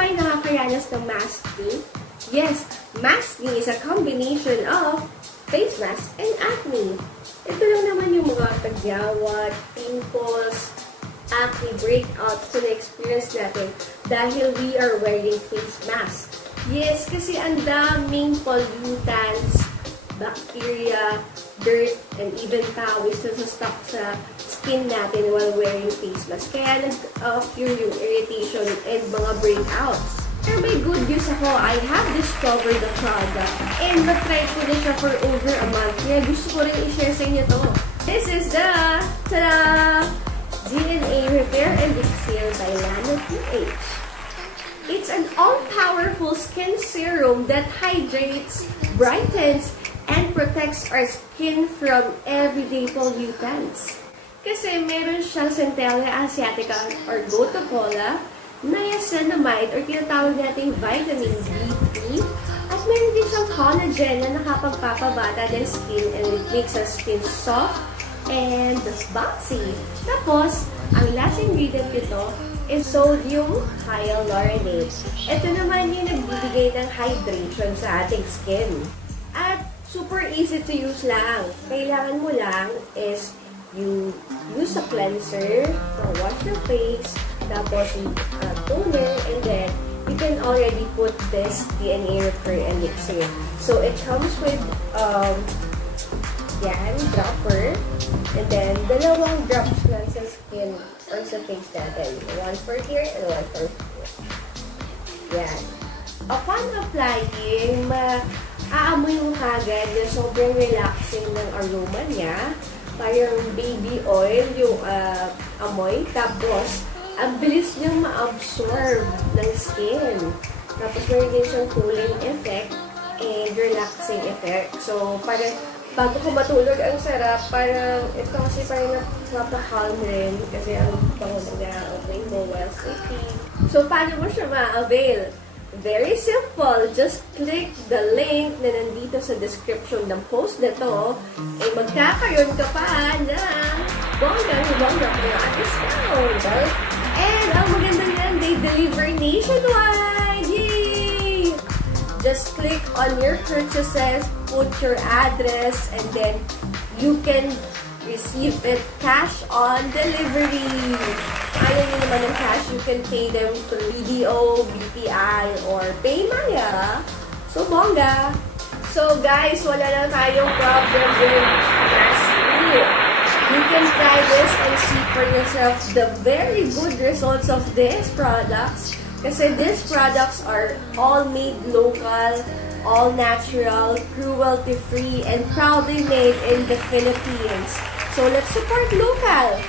ba ay nakakaranas ng maskne? Yes, maskne is a combination of face mask and acne. Ito lang naman yung mga tagyawat, pimples, acne breakouts na experience natin dahil we are wearing face mask. Yes, kasi ang daming pollutants, bacteria, dirt, and even pawis na stuck sa skin natin while wearing face mask. Kaya nag-occur yung irritation and mga breakouts. Pero may good news ako. I have discovered the product and na-try ko na siya for over a month. Kaya gusto ko rin i-share sa inyo to. This is the tada! DNA Repair Elixir by Lana PH. It's an all-powerful skin serum that hydrates, brightens, and protects our skin from everyday pollutants. Kasi meron siyang Centella asiatica or gotu kola, niacinamide or tinatawag nating vitamin D3, at meron din siyang collagen na nakapagpapabata ng skin and it makes our skin soft and bouncy. Tapos, ang last ingredient nito is sodium hyaluronate. Ito naman yung nagbibigay ng hydration sa ating skin. At super easy to use lang. Kailangan mo lang is you use a cleanser to wash your face, tapos toner, and then you can already put this DNA Repair Elixir. So it comes with yan, dropper, and then dalawang drops lang sa skin or sa face natin. One for here and one for here. Yan. Upon applying, aamoy mo kagad na sobrang relaxing ng aroma niya. Parang baby oil yung amoy. Tapos, ang bilis niyang ma-absorb ng skin. Tapos, meron din siyang cooling effect and relaxing effect. So, parang bago ko matulog, ang sarap. Parang, ito kasi parang napaka-calm rin. Kasi ang pangunan niya ang rainbow while sleeping. So, paano mo siya ma-avail? Very simple. Just click the link na nandito sa description ng post na to. Eh, magkakaroon ka pa ng bonggang discount. And ang maganda niyan, they deliver nationwide. Yay! Just click on your purchases, put your address, and then you can receive it cash on delivery. Ayaw nyo naman ng cash, you can pay them through BDO, BPI, or PayMaya. So, bongga! So, guys, wala na tayong problem with maskne. You can try this and see for yourself the very good results of these products. Kasi these products are all made local, all natural, cruelty-free, and proudly made in the Philippines. So let's support local!